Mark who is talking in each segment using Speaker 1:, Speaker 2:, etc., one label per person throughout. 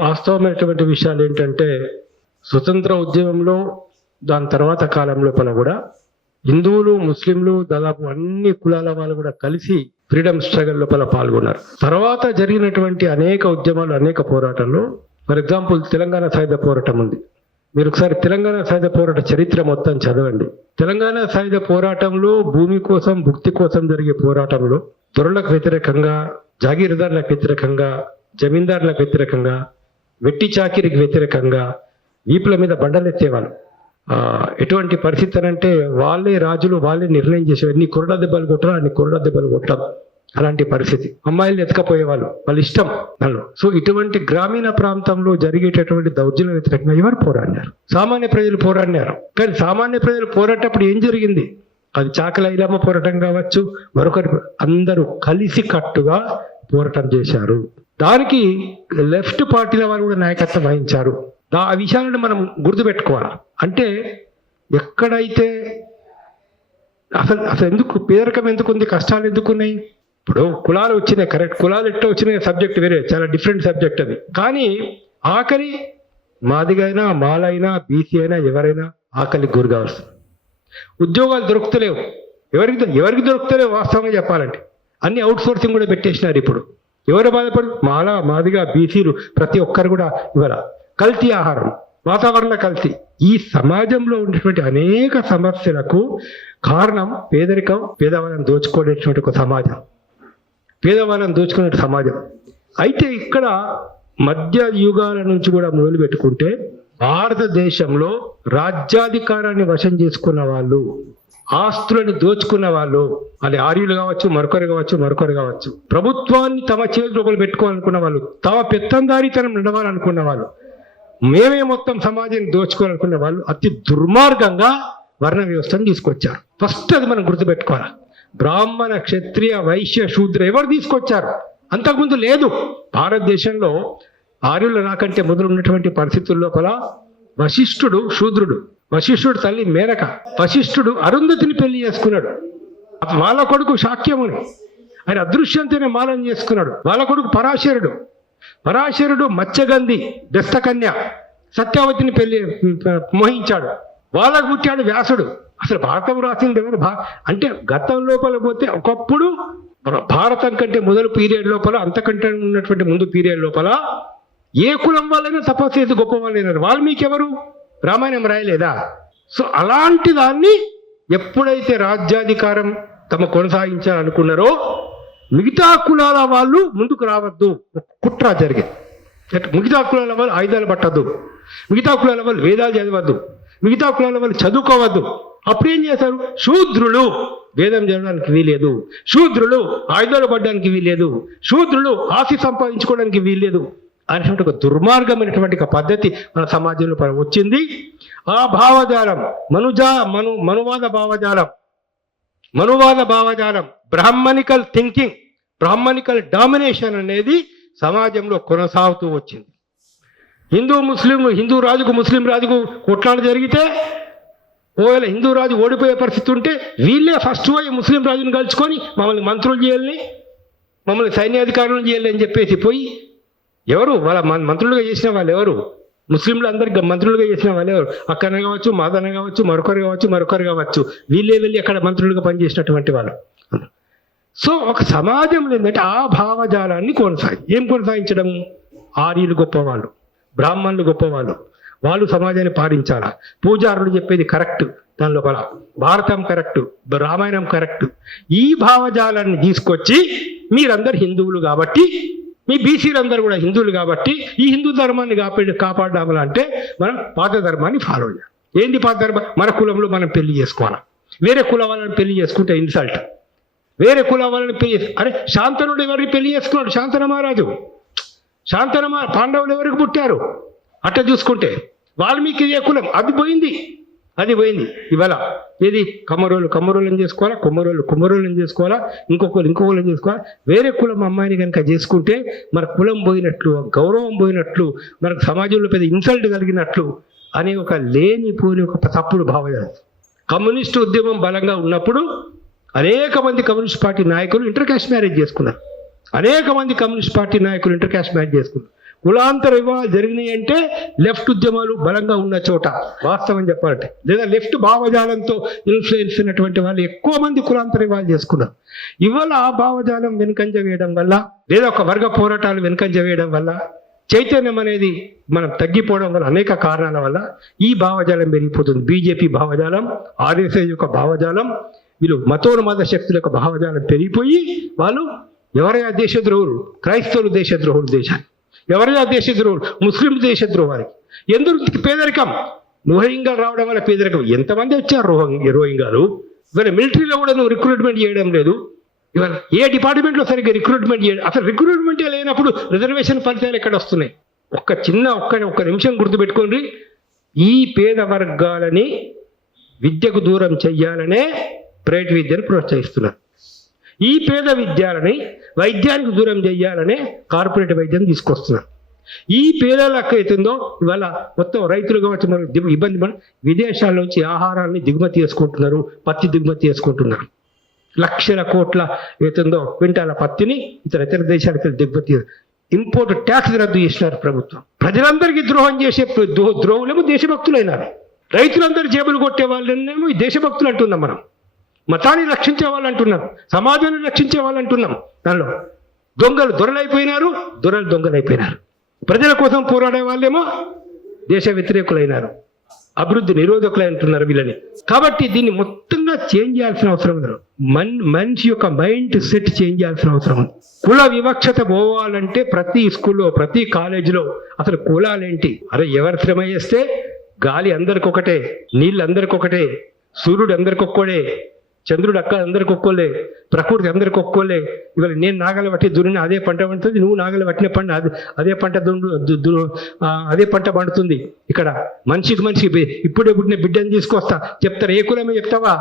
Speaker 1: వాస్తవమైనటువంటి విషయాలు ఏంటంటే స్వతంత్ర ఉద్యమంలో దాని తర్వాత కాలంలో లోపల కూడా హిందువులు ముస్లింలు దాదాపు అన్ని కులాల వాళ్ళు కూడా కలిసి ఫ్రీడమ్ స్ట్రగల్ లోపల పాల్గొన్నారు. తర్వాత జరిగినటువంటి అనేక ఉద్యమాలు అనేక పోరాటాల్లో ఫర్ ఎగ్జాంపుల్ తెలంగాణ సాయుధ పోరాటం ఉంది. మీరు ఒకసారి తెలంగాణ సాయుధ పోరాట చరిత్ర మొత్తం చదవండి. తెలంగాణ సాయుధ పోరాటంలో భూమి కోసం భుక్తి కోసం జరిగే పోరాటంలో దొరలకు వ్యతిరేకంగా జాగీరదారులకు వ్యతిరేకంగా జమీందారులకు వ్యతిరేకంగా వెట్టి చాకిరికి వ్యతిరేకంగా వీపుల మీద బండలెత్తేవాళ్ళు. ఎటువంటి పరిస్థితి అంటే వాళ్ళే రాజులు వాళ్ళే నిర్ణయం చేసేవారు నీ కొరడ దెబ్బలు కొట్టరా నీ కొరడ దెబ్బలు కొట్టడం అలాంటి పరిస్థితి. అమ్మాయిలు ఎతకపోయేవాళ్ళు వాళ్ళ ఇష్టం వాళ్ళు సో ఇటువంటి గ్రామీణ ప్రాంతంలో జరిగేటటువంటి దౌర్జన్య వ్యతిరేకంగా ఎవరు పోరాడినారు? సామాన్య ప్రజలు పోరాడినారు. కానీ సామాన్య ప్రజలు పోరాటప్పుడు ఏం జరిగింది? అది చాకల ఇలామ పోరాటం కావచ్చు మరొకరు అందరూ కలిసి కట్టుగా పోరాటం చేశారు. దానికి లెఫ్ట్ పార్టీల వారు కూడా నాయకత్వం వహించారు. దా ఆ విషయాలను మనం గుర్తుపెట్టుకోవాలి. అంటే ఎక్కడైతే అసలు అసలు ఎందుకు పేదరికం ఎందుకు ఉంది కష్టాలు ఎందుకు ఉన్నాయి ఇప్పుడు కులాలు వచ్చినాయి కరెక్ట్. కులాలు ఎట్లా వచ్చినాయి సబ్జెక్ట్ వేరే చాలా డిఫరెంట్ సబ్జెక్ట్ అది. కానీ ఆఖరి మాదిగైనా మాలైనా బీసీ అయినా ఎవరైనా ఆకలికి గురి కావాల్సింది ఉద్యోగాలు దొరుకుతలేవు. ఎవరికి ఎవరికి దొరుకుతలేవు వాస్తవంగా చెప్పాలంటే. అన్ని అవుట్ సోర్సింగ్ కూడా పెట్టేసినారు ఇప్పుడు. ఎవరు బాధపడు? మాలా మాదిగా బీసీలు ప్రతి ఒక్కరు కూడా ఇవాళ కల్తీ ఆహారం వాతావరణ కల్తీ. ఈ సమాజంలో ఉన్నటువంటి అనేక సమస్యలకు కారణం పేదరికం పేదవాళ్ళని దోచుకునేటువంటి ఒక సమాజం. పేదవాళ్ళని దోచుకునే సమాజం. అయితే ఇక్కడ మధ్య యుగాల నుంచి కూడా మొదలు పెట్టుకుంటే భారతదేశంలో రాజ్యాధికారాన్ని వశం చేసుకున్న వాళ్ళు ఆస్తులను దోచుకున్న వాళ్ళు అది ఆర్యులు కావచ్చు మరొకరు కావచ్చు మరొకరు కావచ్చు. ప్రభుత్వాన్ని తమ చేతి చేతిలోపల పెట్టుకోవాలనుకున్న వాళ్ళు తమ పెత్తందారితనం నడవాలనుకున్న వాళ్ళు మేమే మొత్తం సమాజాన్ని దోచుకోవాలనుకున్న వాళ్ళు అతి దుర్మార్గంగా వర్ణ వ్యవస్థను తీసుకొచ్చారు. ఫస్ట్ అది మనం గుర్తుపెట్టుకోవాలి. బ్రాహ్మణ క్షత్రియ వైశ్య శూద్ర ఎవరు తీసుకొచ్చారు? అంతకుముందు లేదు. భారతదేశంలో ఆర్యుల నాకంటే మొదలు ఉన్నటువంటి పరిస్థితుల లోపల వశిష్ఠుడు శూద్రుడు. వశిష్ఠుడు తల్లి మేనక వశిష్ఠుడు అరుంధతిని పెళ్ళి చేసుకున్నాడు. వాళ్ళ కొడుకు శాక్యముని. ఆయన అదృశ్యంతోనే మాలం చేసుకున్నాడు. వాళ్ళ కొడుకు పరాశరుడు. పరాశరుడు మత్స్యగంధి దస్తకన్య సత్యావతిని పెళ్ళి మోహించాడు. వాళ్ళకు పుట్టాడు వ్యాసుడు. అసలు భారతం రాసింది ఎవరు? భా అంటే గతం లోపల పోతే ఒకప్పుడు భారతం కంటే మొదలు పీరియడ్ లోపల అంతకంటే ఉన్నటువంటి ముందు పీరియడ్ లోపల ఏ కులం వాళ్ళైనా తపస్సు చేసి గొప్ప వాళ్ళైనారు వాల్మీకి ఎవరు? రామాయణం రాయలేదా? సో అలాంటి దాన్ని ఎప్పుడైతే రాజ్యాధికారం తమ కొనసాగించాలనుకున్నారో మిగతా కులాల వాళ్ళు ముందుకు రావద్దు. కుట్ర జరిగింది. ఎట్- మిగతా కులాల వాళ్ళు ఆయుధాలు పట్టద్దు. మిగతా కులాల వాళ్ళు వేదాలు చదవద్దు. మిగతా కులాల వాళ్ళు చదువుకోవద్దు. అప్పుడు ఏం చేశారు? శూద్రులు వేదం చదవడానికి వీలేదు శూద్రులు ఆయుధాలు పడడానికి వీలేదు శూద్రులు ఆస్తి సంపాదించుకోవడానికి వీల్లేదు. అనేటువంటి ఒక దుర్మార్గమైనటువంటి ఒక పద్ధతి మన సమాజంలో వచ్చింది. ఆ భావజాలం మనుజా మను మనువాద భావజాలం మనువాద భావజాలం బ్రాహ్మణికల్ థింకింగ్ బ్రాహ్మణికల్ డామినేషన్ అనేది సమాజంలో కొనసాగుతూ వచ్చింది. హిందూ ముస్లిం హిందూ రాజుకు ముస్లిం రాజుకు కొట్లాట జరిగితే ఒకవేళ హిందూ రాజు ఓడిపోయే పరిస్థితి ఉంటే వీళ్ళే ఫస్ట్ పోయి ముస్లిం రాజుని కలుసుకొని మమ్మల్ని మంత్రులు చేయాలని మమ్మల్ని సైన్యాధికారులను చేయాలని చెప్పేసి పోయి ఎవరు? వాళ్ళ మంత్రులుగా చేసిన వాళ్ళు ఎవరు? ముస్లింలు అందరికి మంత్రులుగా చేసిన వాళ్ళు ఎవరు? అక్కన కావచ్చు మాదన కావచ్చు మరొకరు కావచ్చు మరొకరు కావచ్చు. వీళ్ళే వెళ్ళి అక్కడ మంత్రులుగా పనిచేసినటువంటి వాళ్ళు. సో ఒక సమాజంలో ఏంటంటే ఆ భావజాలాన్ని కొనసాగి ఏం కొనసాగించడం? ఆర్యులు గొప్పవాళ్ళు బ్రాహ్మణులు గొప్పవాళ్ళు. వాళ్ళు సమాజాన్ని పాలించాలా పూజారులు చెప్పేది కరెక్ట్ దాని లోపల భారతం కరెక్ట్ రామాయణం కరెక్ట్. ఈ భావజాలాన్ని తీసుకొచ్చి మీరందరు హిందువులు కాబట్టి మీ బీసీలందరూ కూడా హిందువులు కాబట్టి ఈ హిందూ ధర్మాన్ని కాపాడు కాపాడాలంటే మనం పాత ధర్మాన్ని ఫాలో చేయాలి. ఏంది పాత ధర్మం? మన కులంలో మనం పెళ్ళి చేసుకోవాలి? వేరే కులం వాళ్ళని పెళ్ళి చేసుకుంటే ఇన్సల్ట్ వేరే కులం వాళ్ళని పెళ్ళి అరే శాంతనుడు ఎవరిని పెళ్ళి చేసుకున్నాడు? శాంతన మహారాజు. శాంతన పాండవులు ఎవరికి పుట్టారు? అట్ట చూసుకుంటే వాల్మీకి ఏ కులం? అది పోయింది. అది పోయింది. ఇవాళ ఏది? కమ్మరోళ్ళు కమ్మరోళ్ళని చేసుకోవాలా? కుమ్మరోళ్ళు కుమ్మరోళ్ళని చేసుకోవాలా? ఇంకొకరు ఇంకొకరు చేసుకోవాలా? వేరే కులం అమ్మాయిని కనుక చేసుకుంటే మన కులం పోయినట్లు గౌరవం పోయినట్లు మనకు సమాజంలో పెద్ద ఇన్సల్ట్ కలిగినట్లు అనే ఒక లేనిపోని ఒక తప్పుడు భావజాలం కమ్యూనిస్ట్ ఉద్యమం బలంగా ఉన్నప్పుడు అనేక మంది కమ్యూనిస్ట్ పార్టీ నాయకులు ఇంటర్ క్యాస్ట్ మ్యారేజ్ చేసుకున్నారు. అనేక మంది కమ్యూనిస్ట్ పార్టీ నాయకులు ఇంటర్ క్యాస్ట్ మ్యారేజ్ చేసుకున్నారు. కులాంతర వివాహాలు జరిగినాయి అంటే లెఫ్ట్ ఉద్యమాలు బలంగా ఉన్న చోట వాస్తవం చెప్పాలంటే. లేదా లెఫ్ట్ భావజాలంతో ఇన్ఫ్లుయెన్స్ అయినటువంటి వాళ్ళు ఎక్కువ మంది కులాంతర వివాహాలు చేసుకున్నారు. ఇవాళ ఆ భావజాలం వెనుకంజ వేయడం వల్ల లేదా ఒక వర్గ పోరాటాలు వెనుకంజ వేయడం వల్ల చైతన్యం అనేది మనం తగ్గిపోవడం వల్ల అనేక కారణాల వల్ల ఈ భావజాలం పెరిగిపోతుంది. బీజేపీ భావజాలం ఆర్ఎస్ఎస్ యొక్క భావజాలం వీళ్ళు మతోన్మాద శక్తుల యొక్క భావజాలం పెరిగిపోయి వాళ్ళు ఎవరైనా దేశద్రోహులు? క్రైస్తవులు దేశద్రోహులు దేశాన్ని ఎవరైనా దేశద్రోహులు ముస్లిం దేశద్రోహానికి ఎందుకు పేదరికం? రోహింగా రావడం వల్ల పేదరికం. ఎంతమంది వచ్చారు రోహింగ్ రోహింగాలు ఇవాళ మిలిటరీలో కూడా నువ్వు రిక్రూట్మెంట్ చేయడం లేదు. ఇవాళ ఏ డిపార్ట్మెంట్లో సరిగ్గా రిక్రూట్మెంట్ చేయడం అసలు రిక్రూట్మెంట్ లేనప్పుడు రిజర్వేషన్ ఫలితాలు ఎక్కడ వస్తున్నాయి? ఒక్క చిన్న ఒక్క ఒక్క నిమిషం గుర్తుపెట్టుకోండి. ఈ పేద వర్గాలని విద్యకు దూరం చెయ్యాలనే ప్రైవేట్ విద్యను ప్రోత్సహిస్తున్నారు. ఈ పేద విద్యాలని వైద్యానికి దూరం చేయాలనే కార్పొరేట్ వైద్యం తీసుకొస్తున్నారు. ఈ పేదలకు అవుతుందో ఇవాళ మొత్తం రైతులు కావచ్చు ఇబ్బంది పడి విదేశాల నుంచి ఆహారాన్ని దిగుమతి చేసుకుంటున్నారు పత్తి దిగుమతి చేసుకుంటున్నారు. లక్షల కోట్ల అవుతుందో క్వింటాల పత్తిని ఇతర ఇతర దేశాలకు దిగుమతి ఇంపోర్ట్ ట్యాక్స్ రద్దు చేసినారు ప్రభుత్వం. ప్రజలందరికీ ద్రోహం చేసే ద్రో- ద్రోహులేమో దేశభక్తులైనారు. రైతులందరూ జేబులు కొట్టే వాళ్ళనేమో ఈ దేశభక్తులు అంటున్నాం మనం. మతాన్ని రక్షించే వాళ్ళు అంటున్నాం సమాజాన్ని రక్షించే వాళ్ళు అంటున్నాం దానిలో దొంగలు దొరలైపోయినారు దొరలు దొంగలైపోయినారు. ప్రజల కోసం పోరాడే వాళ్ళేమో దేశ వ్యతిరేకులైనారు. అభివృద్ధి నిరోధకులై అంటున్నారు వీళ్ళని. కాబట్టి దీన్ని మొత్తంగా చేంజ్ చేయాల్సిన అవసరం ఉంది మన్ మనిషి యొక్క మైండ్ సెట్ చేంజ్ చేయాల్సిన అవసరం ఉంది. కుల వివక్షత పోవాలంటే ప్రతి స్కూల్లో ప్రతి కాలేజీలో అసలు కులాలేంటి? అరే ఎవరు శ్రమ చేస్తే గాలి అందరికొకటే నీళ్ళు అందరికొకటే సూర్యుడు అందరికొక్కడే చంద్రుడు అక్క అందరికి ఒక్కోలే ప్రకృతి అందరికి ఒక్కోలే. ఇవాళ నేను నాగల పట్టి దున్నిన అదే పంట పండుతుంది నువ్వు నాగల పట్టిన పండు అదే అదే పంట దున్ను అదే పంట పండుతుంది. ఇక్కడ మనిషికి మనిషి ఇప్పుడే పుట్టిన బిడ్డని తీసుకొస్తా. చెప్తారు? ఏ కులమే చెప్తావా?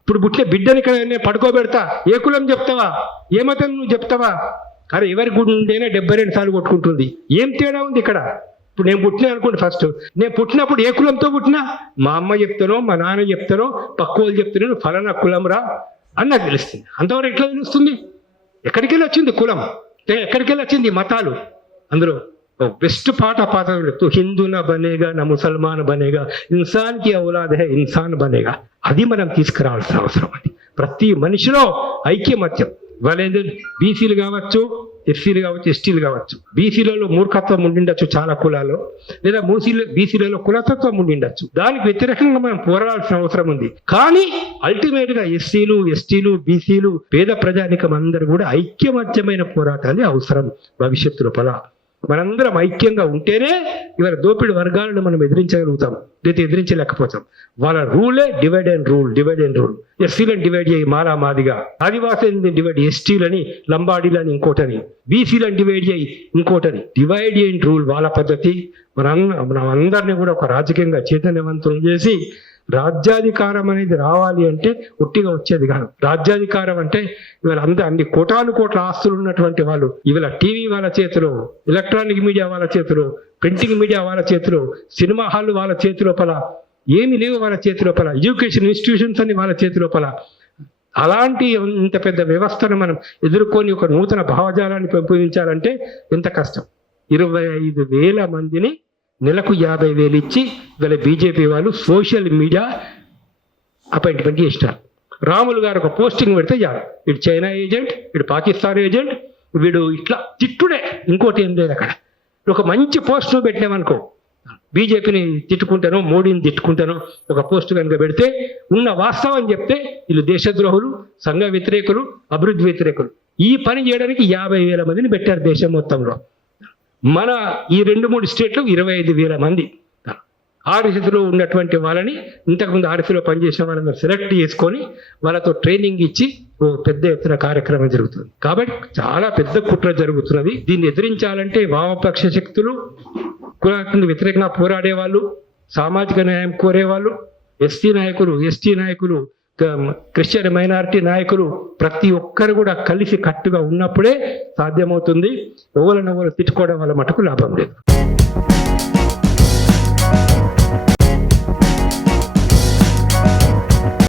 Speaker 1: ఇప్పుడు పుట్టిన బిడ్డని ఇక్కడ నేను పడుకోబెడతా. ఏ కులం చెప్తావా? ఏ మతం నువ్వు చెప్తావా? అరే ఎవరి గుడి నుండైనా డెబ్బై రెండు సార్లు కొట్టుకుంటుంది. ఏం తేడా ఉంది ఇక్కడ? ఇప్పుడు నేను పుట్టినా అనుకోండి ఫస్ట్ నేను పుట్టినప్పుడు ఏ కులంతో పుట్టినా? మా అమ్మ చెప్తానో మా నాన్న చెప్తానో పక్క వాళ్ళు చెప్తానో ఫలానా కులం రా అని నాకు తెలుస్తుంది. అంతవరకు ఎట్లా తెలుస్తుంది? ఎక్కడికి వెళ్ళి వచ్చింది కులం? ఎక్కడికి వెళ్ళి వచ్చింది? మతాలు. అందులో ఓ బెస్ట్ పాట పాత తు బనేగా నా ముసల్మాన్ బనేగా ఇన్సాన్కి ఔలాద్ హే ఇన్సాన్ బనేగా. అది మనం తీసుకురావాల్సిన అవసరం అది ప్రతి మనిషిలో ఐక్యమత్యం. ఇవాళ బీసీలు కావచ్చు ఎస్సీలు కావచ్చు ఎస్టీలు కావచ్చు. బీసీలలో మూర్ఖత్వం ఉండిండొచ్చు చాలా కులాల్లో. లేదా మూసీలు బీసీలలో కులతత్వం ఉండిండొచ్చు. దానికి వ్యతిరేకంగా మనం పోరాడాల్సిన అవసరం ఉంది. కానీ అల్టిమేట్గా ఎస్సీలు ఎస్టీలు బీసీలు పేద ప్రజానికం అందరూ కూడా ఐక్యమత్యమైన పోరాటాలే అవసరం భవిష్యత్తు లోపల మనందరం ఐక్యంగా ఉంటేనే ఇవాళ దోపిడి వర్గాలను మనం ఎదిరించగలుగుతాం. లేదా ఎదిరించలేకపోతాం. వాళ్ళ రూలే divide and rule divide and rule ఎస్సీలను divide చేయి మాలా మాదిగా. ఆదివాసులని డివైడ్ ఎస్టీలని లంబాడీలని ఇంకోటని. బీసీలను డివైడ్ చేయి ఇంకోటని. డివైడ్ అండ్ రూల్ వాళ్ళ పద్ధతి. మన మనం అందరినీ కూడా ఒక రాజకీయంగా చైతన్యవంతులు చేసి రాజ్యాధికారం అనేది రావాలి అంటే ఉట్టిగా వచ్చేది కాదు. రాజ్యాధికారం అంటే ఇవాళ అంద అన్ని కోటాను కోట్ల ఆస్తులు ఉన్నటువంటి వాళ్ళు ఇవాళ టీవీ వాళ్ళ చేతిలో ఎలక్ట్రానిక్ మీడియా వాళ్ళ చేతిలో ప్రింటింగ్ మీడియా వాళ్ళ చేతిలో సినిమా హాల్ వాళ్ళ చేతి లోపల ఏమి లేవు వాళ్ళ చేతి లోపల ఎడ్యుకేషన్ ఇన్స్టిట్యూషన్స్ అన్ని వాళ్ళ చేతి లోపల. అలాంటి ఇంత పెద్ద వ్యవస్థను మనం ఎదుర్కొని ఒక నూతన భావజాలాన్ని పెంపొందించాలంటే ఎంత కష్టం? ఇరవై ఐదు వేల మందిని నెలకు యాభై వేలు ఇచ్చి వీళ్ళ బీజేపీ వాళ్ళు సోషల్ మీడియా అపాయింట్మెంట్ చేసినారు. రాములు గారు ఒక పోస్టింగ్ పెడితే చాలు. ఇటు చైనా ఏజెంట్ వీడు పాకిస్తాన్ ఏజెంట్ వీడు ఇట్లా తిట్టుడే. ఇంకోటి ఏం లేదు అక్కడ. ఒక మంచి పోస్ట్ నువ్వు బీజేపీని తిట్టుకుంటానో మోడీని తిట్టుకుంటానో ఒక పోస్ట్ కనుక పెడితే ఉన్న వాస్తవం చెప్తే వీళ్ళు దేశద్రోహులు సంఘ వ్యతిరేకులు అభివృద్ధి వ్యతిరేకులు. ఈ పని చేయడానికి యాభై వేల మందిని పెట్టారు దేశం మొత్తంలో. మన ఈ రెండు మూడు స్టేట్లు ఇరవై ఐదు వేల మంది. ఆర్ఎస్లో ఉన్నటువంటి వాళ్ళని ఇంతకుముందు ఆర్ఎస్లో పనిచేసిన వాళ్ళని సెలెక్ట్ చేసుకొని వాళ్ళతో ట్రైనింగ్ ఇచ్చి ఓ పెద్ద ఎత్తున కార్యక్రమం జరుగుతుంది. కాబట్టి చాలా పెద్ద కుట్ర జరుగుతున్నది. దీన్ని ఎదిరించాలంటే వామపక్ష శక్తులు కులానికి వ్యతిరేకంగా పోరాడే వాళ్ళు సామాజిక న్యాయం కోరేవాళ్ళు ఎస్టీ నాయకులు ఎస్టీ నాయకులు క్రిస్టియన్ మైనారిటీ నాయకులు ప్రతి ఒక్కరు కూడా కలిసి కట్టుగా ఉన్నప్పుడే సాధ్యమవుతుంది ఎవరినెవరు తిట్టుకోవడం వల్ల మటుకు లాభం లేదు.